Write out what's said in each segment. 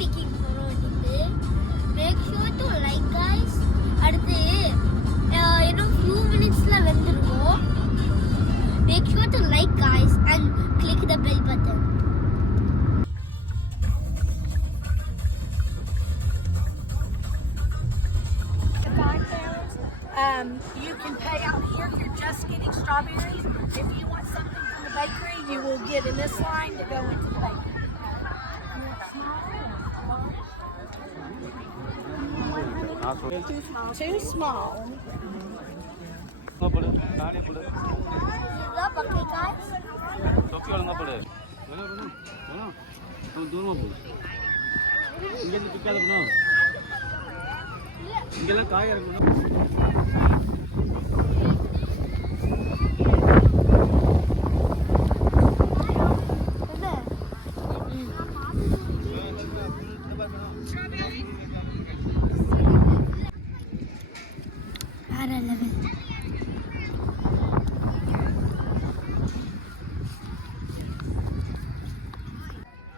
picking போறோம் இன்னைக்கு. Make sure to like guys. அடுத்து இன்னும் few minutesல வந்துருவோம். Make sure to like guys and click the bell button. You can pay out here if you're just getting strawberries. If you want something from the bakery, you will get in this line to go into the bakery. Too small. Too small. Hello, bucket guys. தொப்பி ஒழுங்கா போடு. வேணாம். தூரமா போ. இங்க இருந்து பிக்காத போணும். இங்கெல்லாம் காயா இருக்கணும்.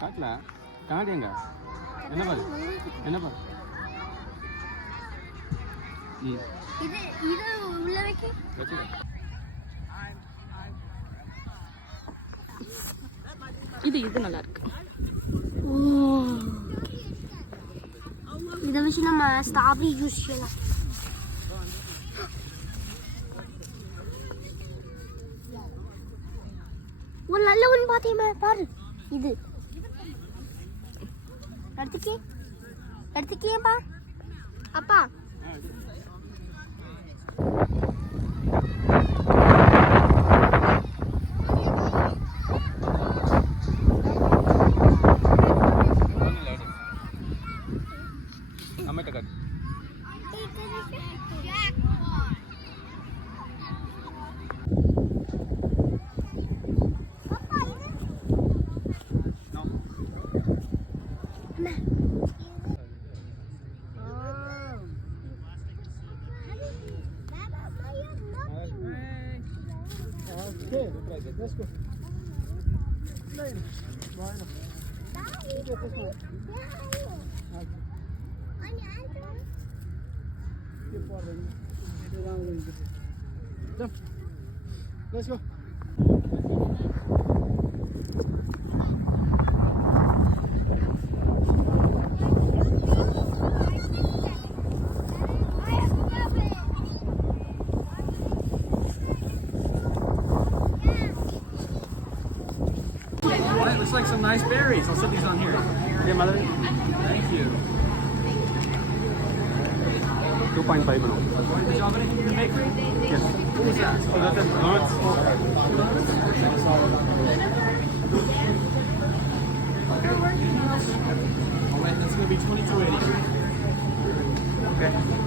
காட்டல காடியங்க என்ன பாரு இது உள்ள வைக்க இது நல்லா இருக்கு. இதை வச்சு நம்ம ஸ்ட்ராபெரி ஜூஸ் செய்யலாம். ஒரு நல்ல ஒன்று பார்த்தீங்க பாரு. இது எடுத்துக்கேப்பா அப்பா. அம்மிட்ட காட்டு. Let's go. Let's go. Looks like some nice berries. I'll set these on here. Okay, mother. Thank you. 2.5 below. The Dominic in the bakery? Yes. What was that? Oh, that's donuts. Oh, man, that's going to be $22.80. Okay.